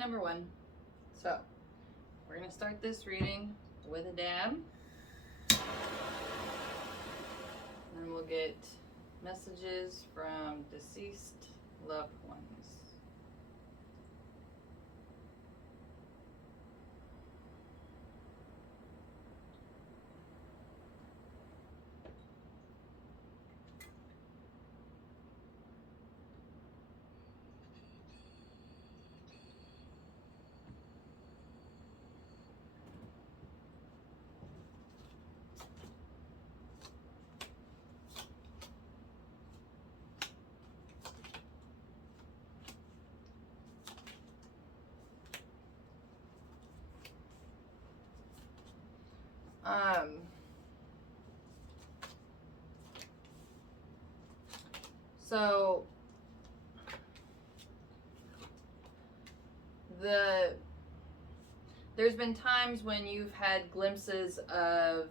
number one. So, we're going to start this reading with a dab. And we'll get messages from deceased loved ones. So there's been times when you've had glimpses of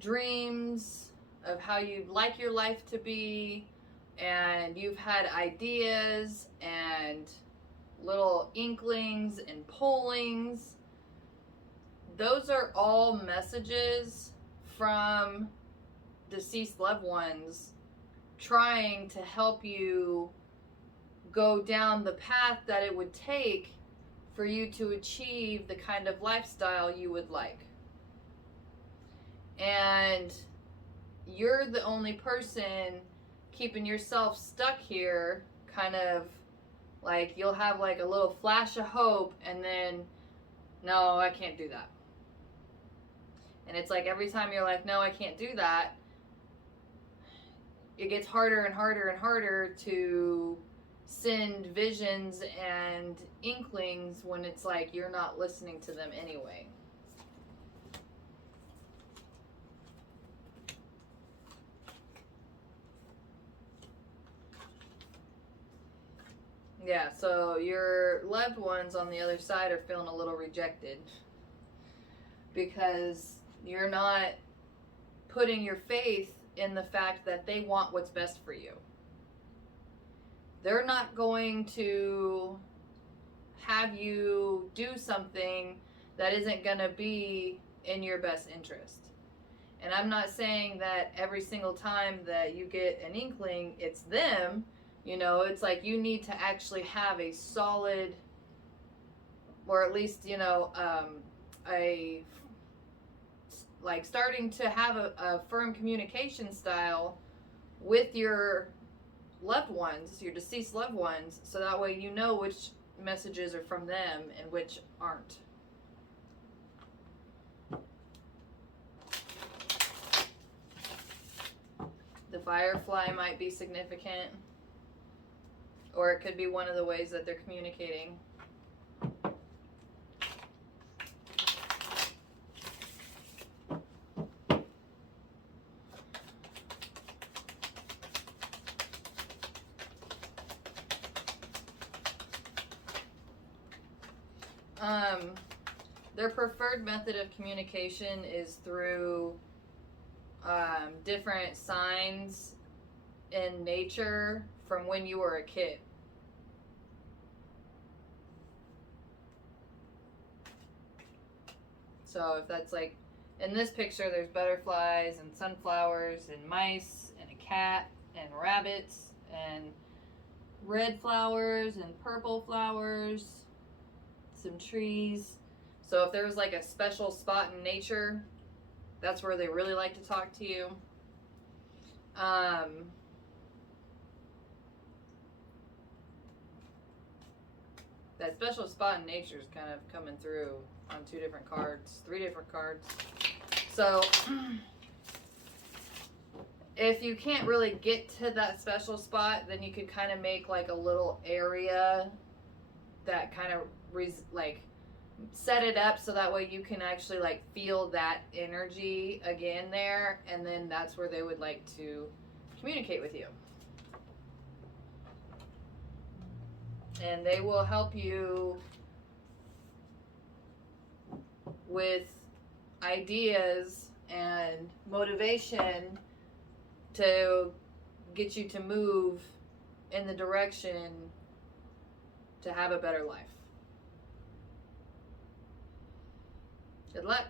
dreams of how you'd like your life to be, and you've had ideas and little inklings and pullings. Those are all messages from deceased loved ones trying to help you go down the path that it would take for you to achieve the kind of lifestyle you would like. And you're the only person keeping yourself stuck here, kind of like you'll have like a little flash of hope and then, no, I can't do that. And it's like every time you're like, no, I can't do that, it gets harder and harder and harder to send visions and inklings when it's like you're not listening to them anyway. Yeah, so your loved ones on the other side are feeling a little rejected because you're not putting your faith in the fact that they want what's best for you. They're not going to have you do something that isn't going to be in your best interest. And I'm not saying that every single time that you get an inkling, it's them. You know, it's like you need to actually have a solid, or at least, you know, like starting to have a firm communication style with your loved ones, your deceased loved ones, so that way you know which messages are from them and which aren't. The firefly might be significant, or it could be one of the ways that they're communicating. Their preferred method of communication is through different signs in nature from when you were a kid. So if that's like, in this picture, there's butterflies and sunflowers and mice and a cat and rabbits and red flowers and purple flowers, some trees. So if there was like a special spot in nature, that's where they really like to talk to you. That special spot in nature is kind of coming through on 3 different cards. So if you can't really get to that special spot, then you could kind of make like a little area that kind of like set it up so that way you can actually like feel that energy again there, and then that's where they would like to communicate with you. And they will help you with ideas and motivation to get you to move in the direction to have a better life. Good luck.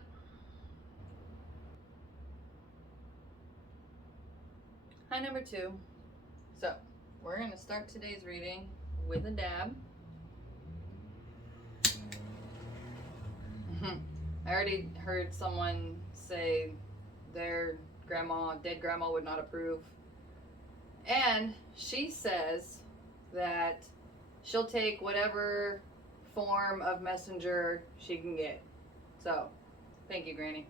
Hi, number 2. So, we're going to start today's reading with a dab. I already heard someone say their dead grandma would not approve. And she says that she'll take whatever form of messenger she can get. So, thank you, Granny.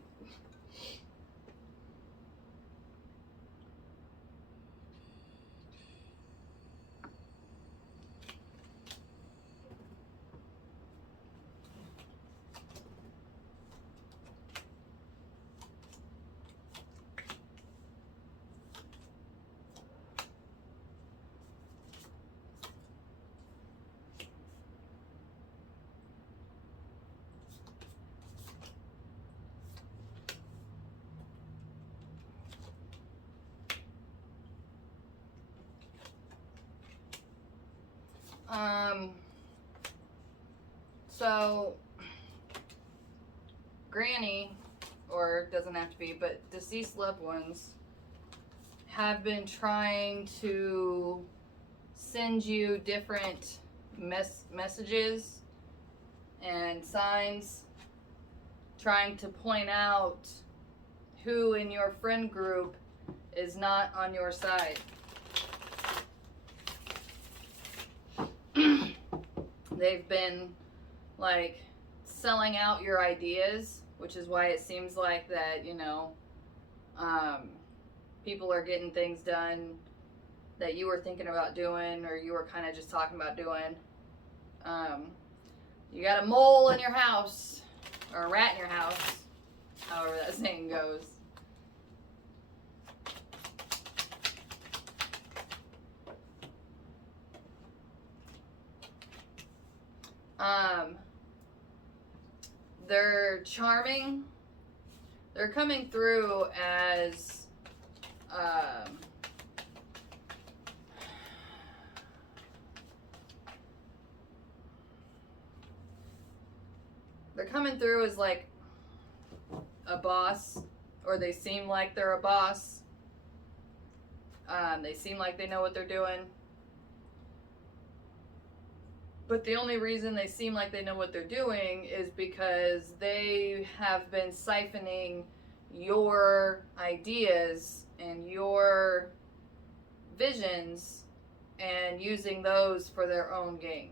So Granny, or doesn't have to be, but deceased loved ones have been trying to send you different messages and signs, trying to point out who in your friend group is not on your side. They've been like selling out your ideas, which is why it seems like that, people are getting things done that you were thinking about doing, or you were kind of just talking about doing. You got a mole in your house, or a rat in your house, however that saying goes. They're charming. They're coming through as like a boss, or they seem like they're a boss. They seem like they know what they're doing. But the only reason they seem like they know what they're doing is because they have been siphoning your ideas and your visions and using those for their own gain.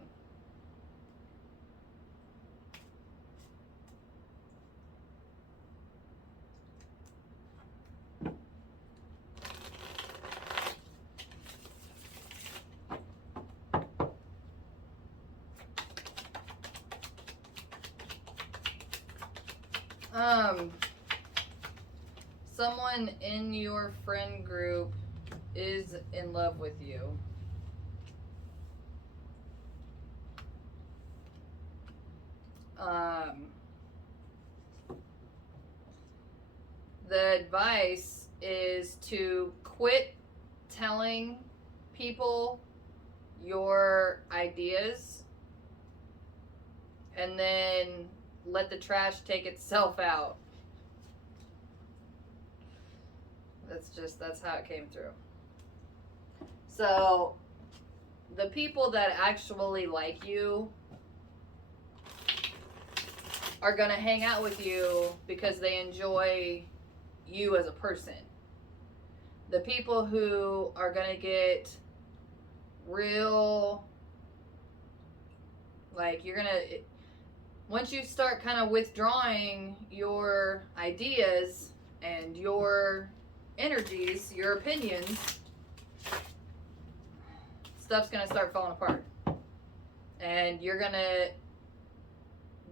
Someone in your friend group is in love with you. The advice is to quit telling people your ideas and then let the trash take itself out. That's how it came through. So the people that actually like you are going to hang out with you because they enjoy you as a person. The people who are going to get real, like, you're going to, once you start kind of withdrawing your ideas and your energies, your opinions, stuff's going to start falling apart. And you're going to,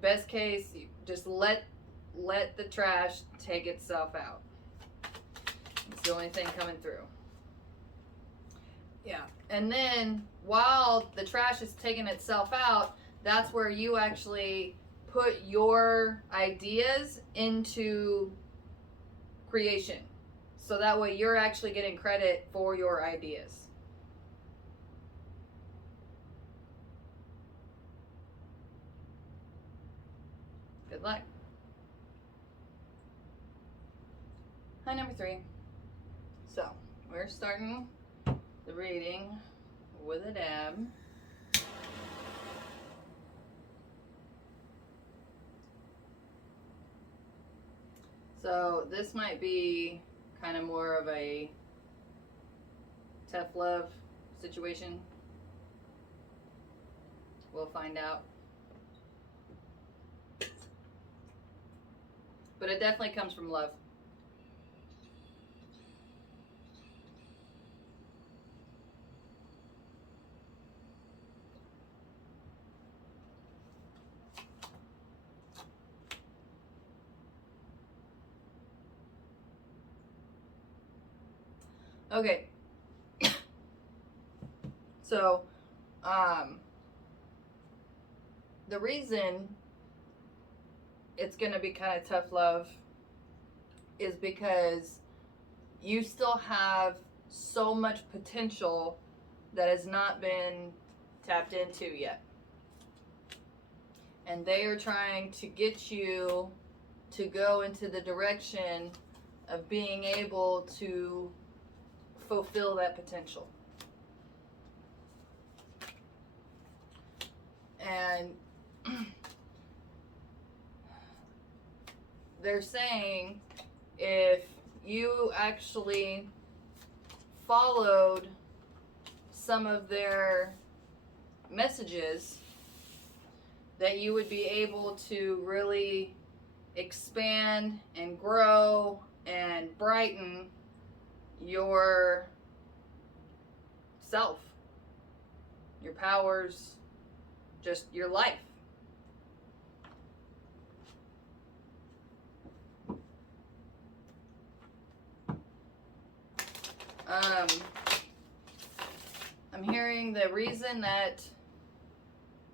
best case, just let the trash take itself out. It's the only thing coming through. Yeah. And then while the trash is taking itself out, that's where you actually put your ideas into creation. So that way you're actually getting credit for your ideas. Good luck. tree. So, we're starting the reading with a dab. So, this might be kind of more of a tough love situation. We'll find out. But it definitely comes from love. Okay. So, the reason it's going to be kind of tough love is because you still have so much potential that has not been tapped into yet. And they are trying to get you to go into the direction of being able to fulfill that potential. And they're saying if you actually followed some of their messages, that you would be able to really expand and grow and brighten your self, your powers, just your life. I'm hearing the reason that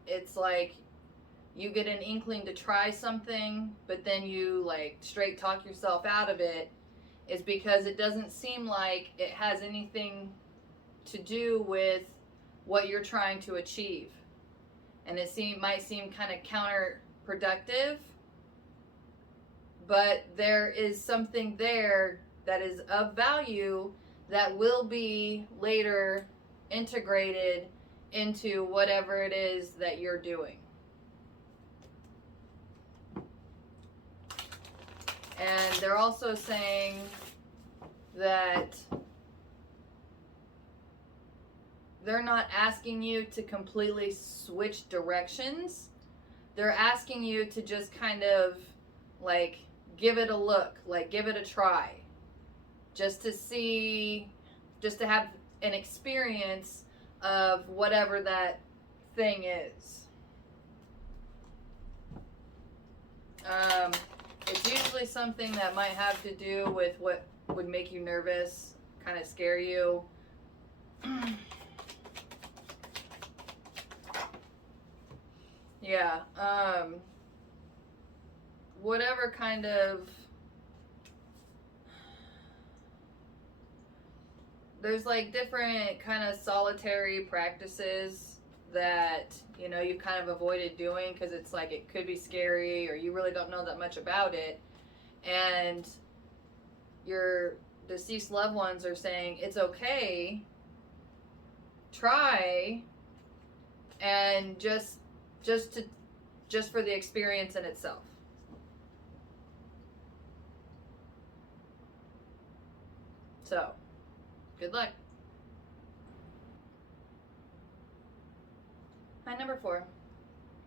it's like you get an inkling to try something, but then you like straight talk yourself out of it, is because it doesn't seem like it has anything to do with what you're trying to achieve. And it might seem kind of counterproductive, but there is something there that is of value that will be later integrated into whatever it is that you're doing. And they're also saying that they're not asking you to completely switch directions. They're asking you to just kind of like give it a look, like give it a try. Just to see, just to have an experience of whatever that thing is. It's usually something that might have to do with what would make you nervous, kind of scare you. Yeah, whatever kind of, there's like different kind of solitary practices that, you know, you've kind of avoided doing because it's like it could be scary or you really don't know that much about it. And your deceased loved ones are saying it's okay, try, and just for the experience in itself. So, good luck. Hi, number 4.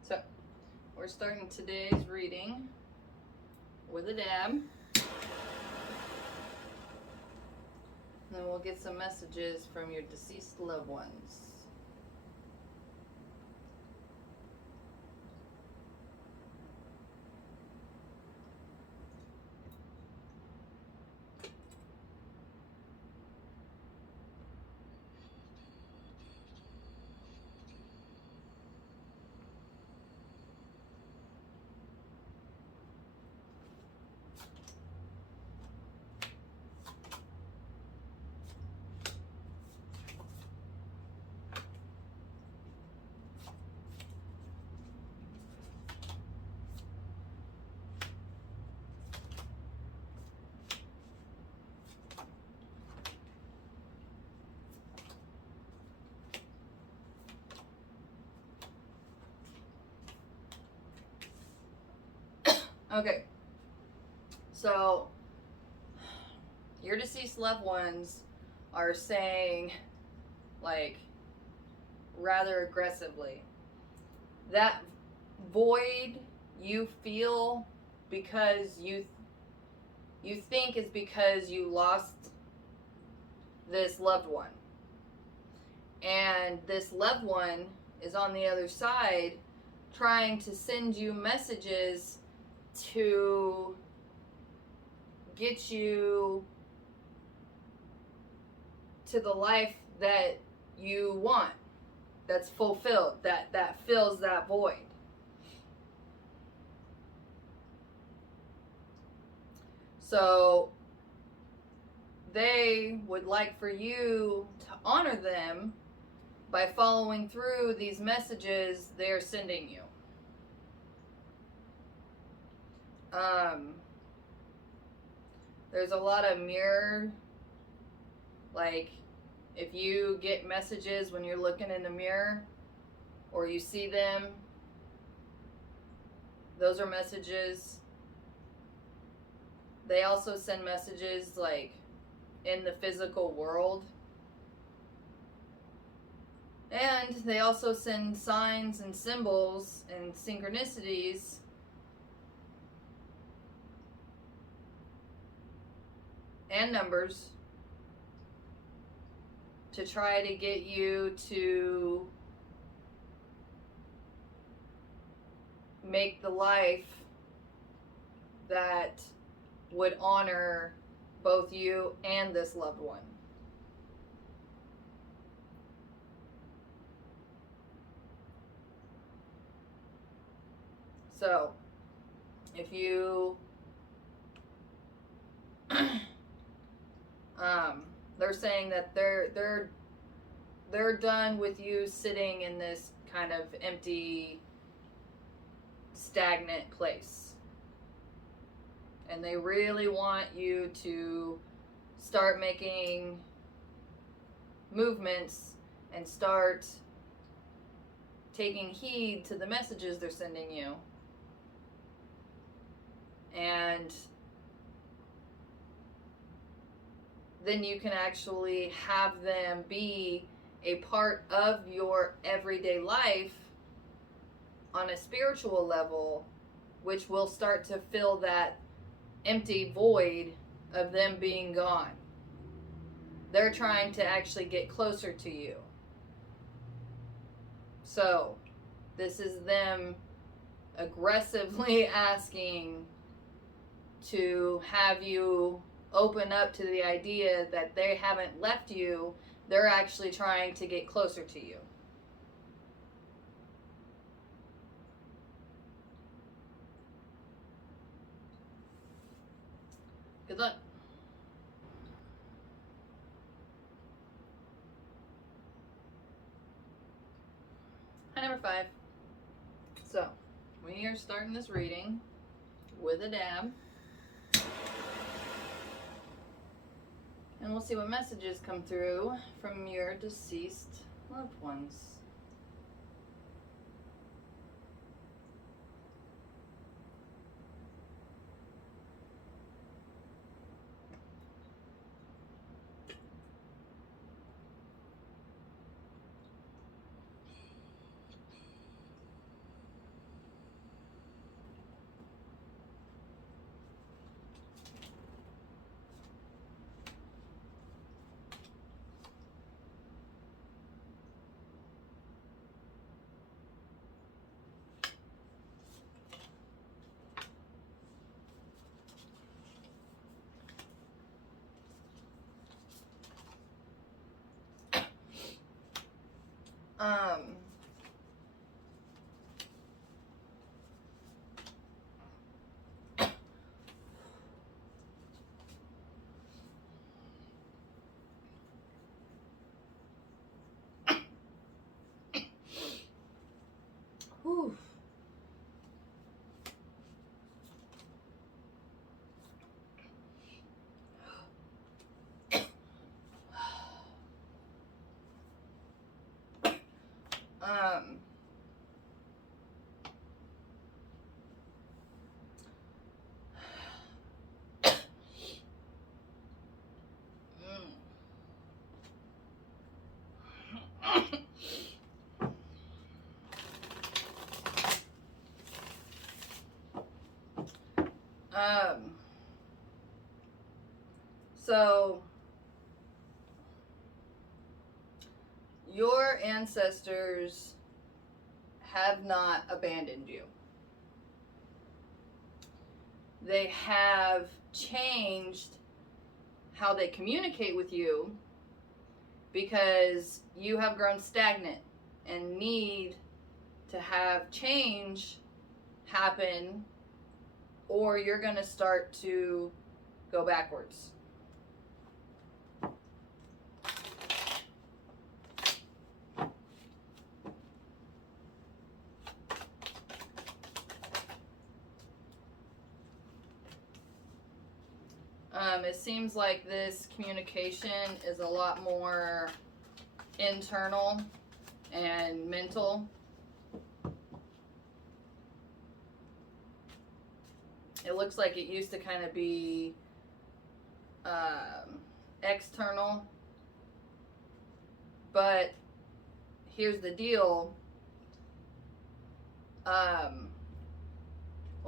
So, we're starting today's reading with a dab. And then we'll get some messages from your deceased loved ones. Okay. So, your deceased loved ones are saying, like, rather aggressively, that void you feel because you think is because you lost this loved one. And this loved one is on the other side trying to send you messages to get you to the life that you want, that's fulfilled, that fills that void. So they would like for you to honor them by following through these messages they're sending you. There's a lot of mirror, like if you get messages when you're looking in the mirror or you see them, those are messages. They also send messages like in the physical world. And they also send signs and symbols and synchronicities and numbers to try to get you to make the life that would honor both you and this loved one. So, if you they're saying that they're done with you sitting in this kind of empty, stagnant place. And they really want you to start making movements and start taking heed to the messages they're sending you. And then you can actually have them be a part of your everyday life on a spiritual level, which will start to fill that empty void of them being gone. They're trying to actually get closer to you. So, this is them aggressively asking to have you open up to the idea that they haven't left you. They're actually trying to get closer to you. Good luck. Hi, number 5. So, we are starting this reading with a dab. And we'll see what messages come through from your deceased loved ones. Whew. So your ancestors have not abandoned you. They have changed how they communicate with you because you have grown stagnant and need to have change happen, or you're going to start to go backwards. It seems like this communication is a lot more internal and mental. It looks like it used to kind of be external, but here's the deal. Well,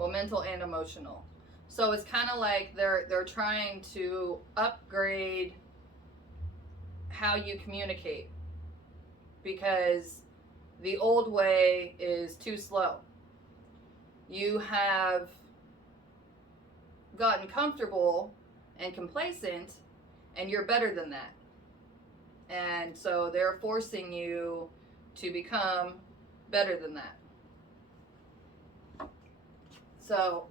mental and emotional. So it's kind of like they're trying to upgrade how you communicate, because the old way is too slow. You have gotten comfortable and complacent, and you're better than that. And so they're forcing you to become better than that. So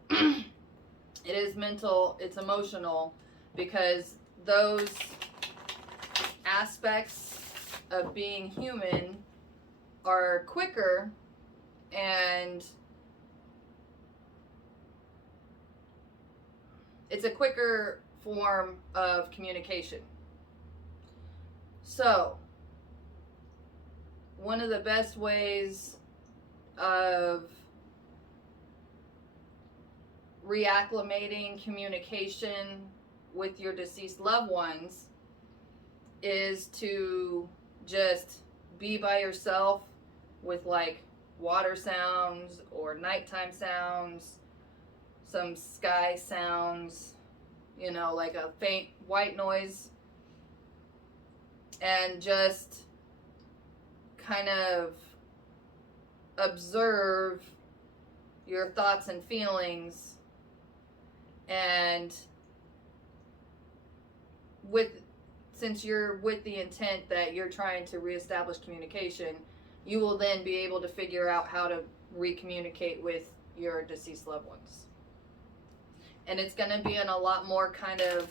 it is mental, it's emotional, because those aspects of being human are quicker, and it's a quicker form of communication. So, one of the best ways of reacclimating communication with your deceased loved ones is to just be by yourself with like water sounds or nighttime sounds, some sky sounds, you know, like a faint white noise, and just kind of observe your thoughts and feelings. And since you're with the intent that you're trying to reestablish communication, you will then be able to figure out how to recommunicate with your deceased loved ones. And it's going to be on a lot more kind of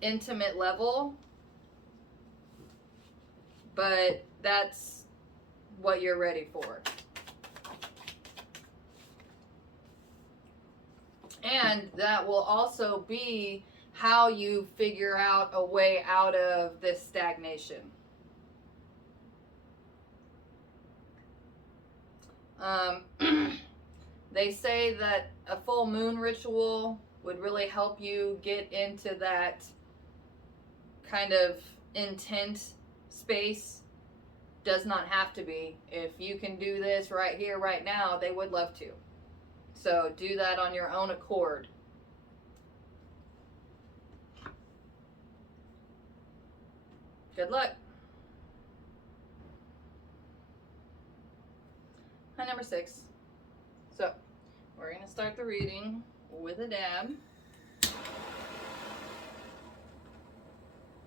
intimate level, but that's what you're ready for. And that will also be how you figure out a way out of this stagnation. They say that a full moon ritual would really help you get into that kind of intense space. Does not have to be. If you can do this right here, right now, they would love to. So do that on your own accord. Good luck. Hi, number 6. So we're going to start the reading with a dab.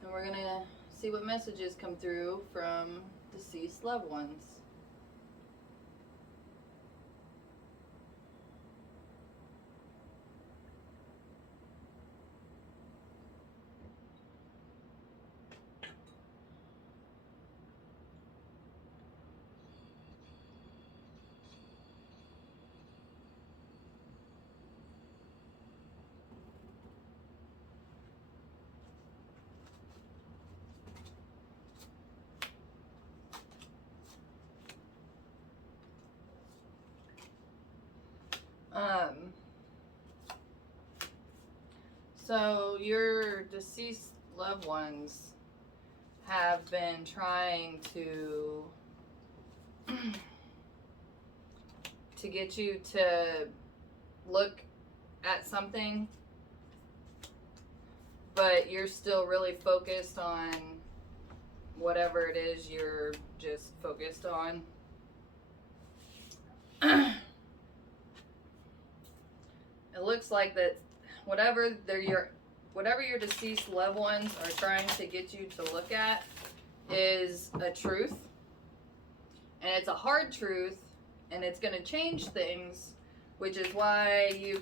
And we're going to see what messages come through from deceased loved ones. So your deceased loved ones have been trying to get you to look at something, but you're still really focused on whatever it is you're just focused on. It looks like that whatever your deceased loved ones are trying to get you to look at is a truth, and it's a hard truth, and it's going to change things, which is why you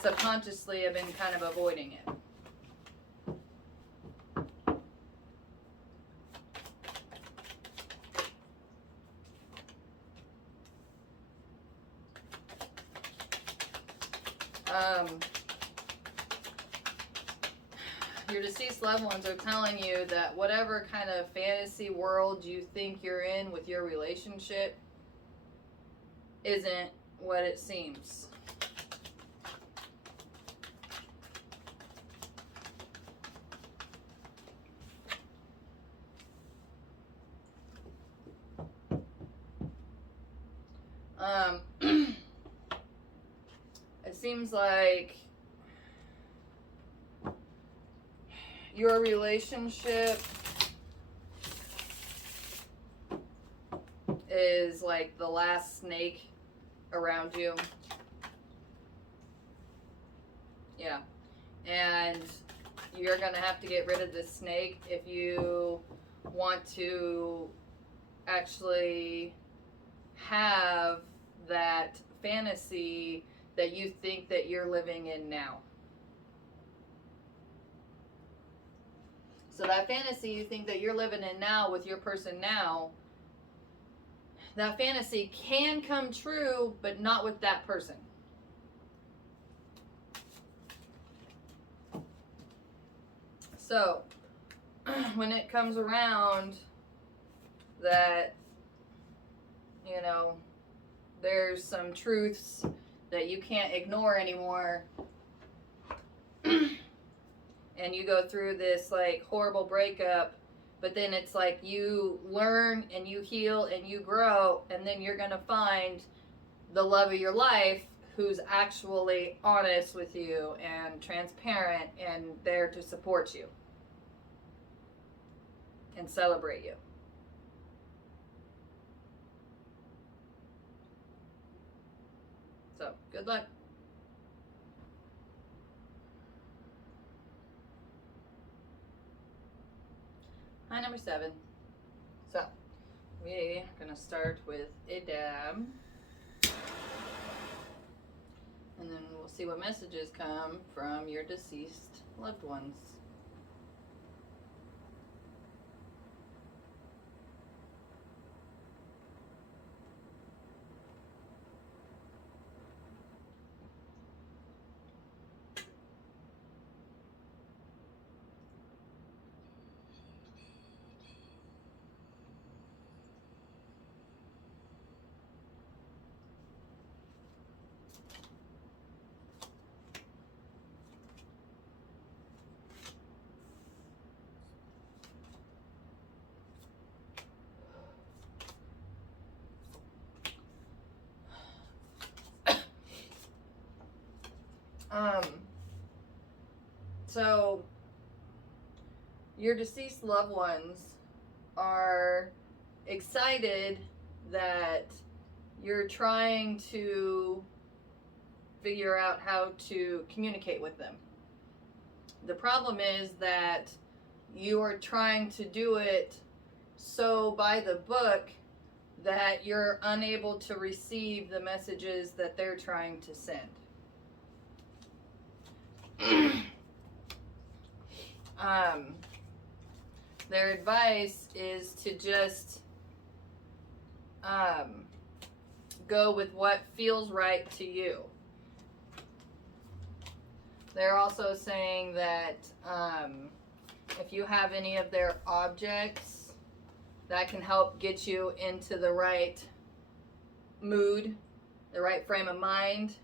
subconsciously have been kind of avoiding it. Your deceased loved ones are telling you that whatever kind of fantasy world you think you're in with your relationship isn't what it seems. It seems like your relationship is like the last snake around you. Yeah. And you're going to have to get rid of this snake if you want to actually have that fantasy that you think that you're living in now. So that fantasy you think that you're living in now with your person now, that fantasy can come true, but not with that person. So, when it comes around that, there's some truths that you can't ignore anymore, and you go through this like horrible breakup, but then it's like you learn and you heal and you grow, and then you're gonna find the love of your life who's actually honest with you and transparent and there to support you and celebrate you. So, good luck. Hi, number 7. So, we're going to start with Idam. And then we'll see what messages come from your deceased loved ones. So your deceased loved ones are excited that you're trying to figure out how to communicate with them. The problem is that you are trying to do it so by the book that you're unable to receive the messages that they're trying to send. Their advice is to just go with what feels right to you. They're also saying that if you have any of their objects, that can help get you into the right mood, the right frame of mind.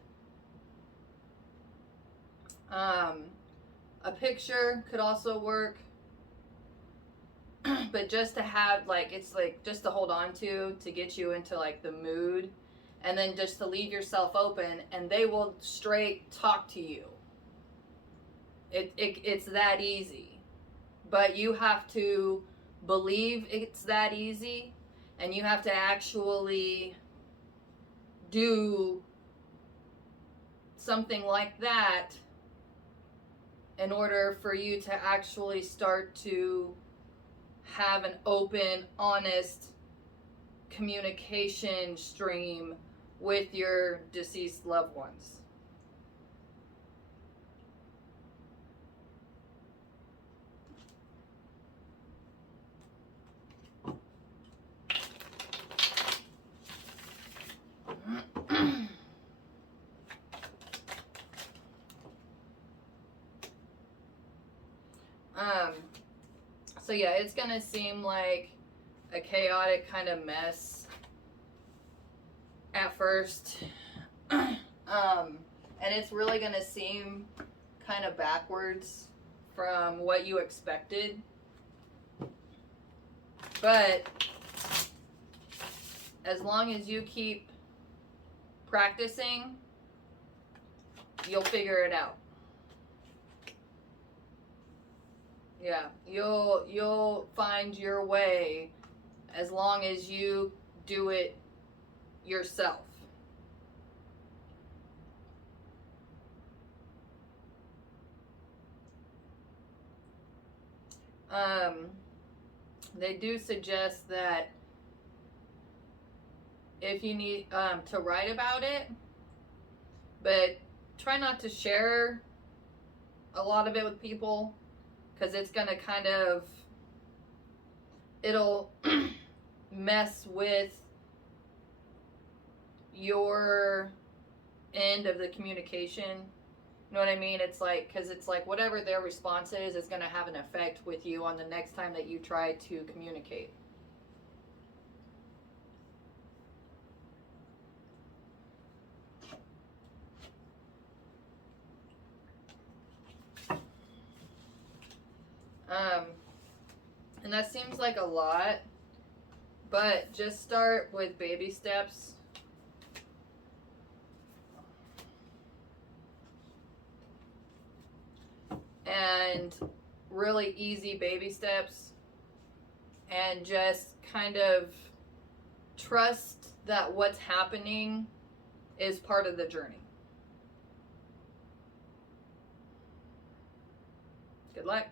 A picture could also work, but just to have, like, it's like just to hold on to get you into like the mood. and then just to leave yourself open, and they will straight talk to you. It's that easy. But you have to believe it's that easy, and you have to actually do something like that in order for you to actually start to have an open, honest communication stream with your deceased loved ones. So yeah, it's gonna seem like a chaotic kind of mess at first. And it's really gonna seem kind of backwards from what you expected. But as long as you keep practicing, you'll figure it out. Yeah, you'll find your way as long as you do it yourself. They do suggest that if you need to write about it, but try not to share a lot of it with people, because it's going to kind of, it'll mess with your end of the communication. You know what I mean? It's like, because it's like whatever their response is going to have an effect with you on the next time that you try to communicate. And that seems like a lot, but just start with baby steps. And really easy baby steps, and just kind of trust that what's happening is part of the journey. Good luck.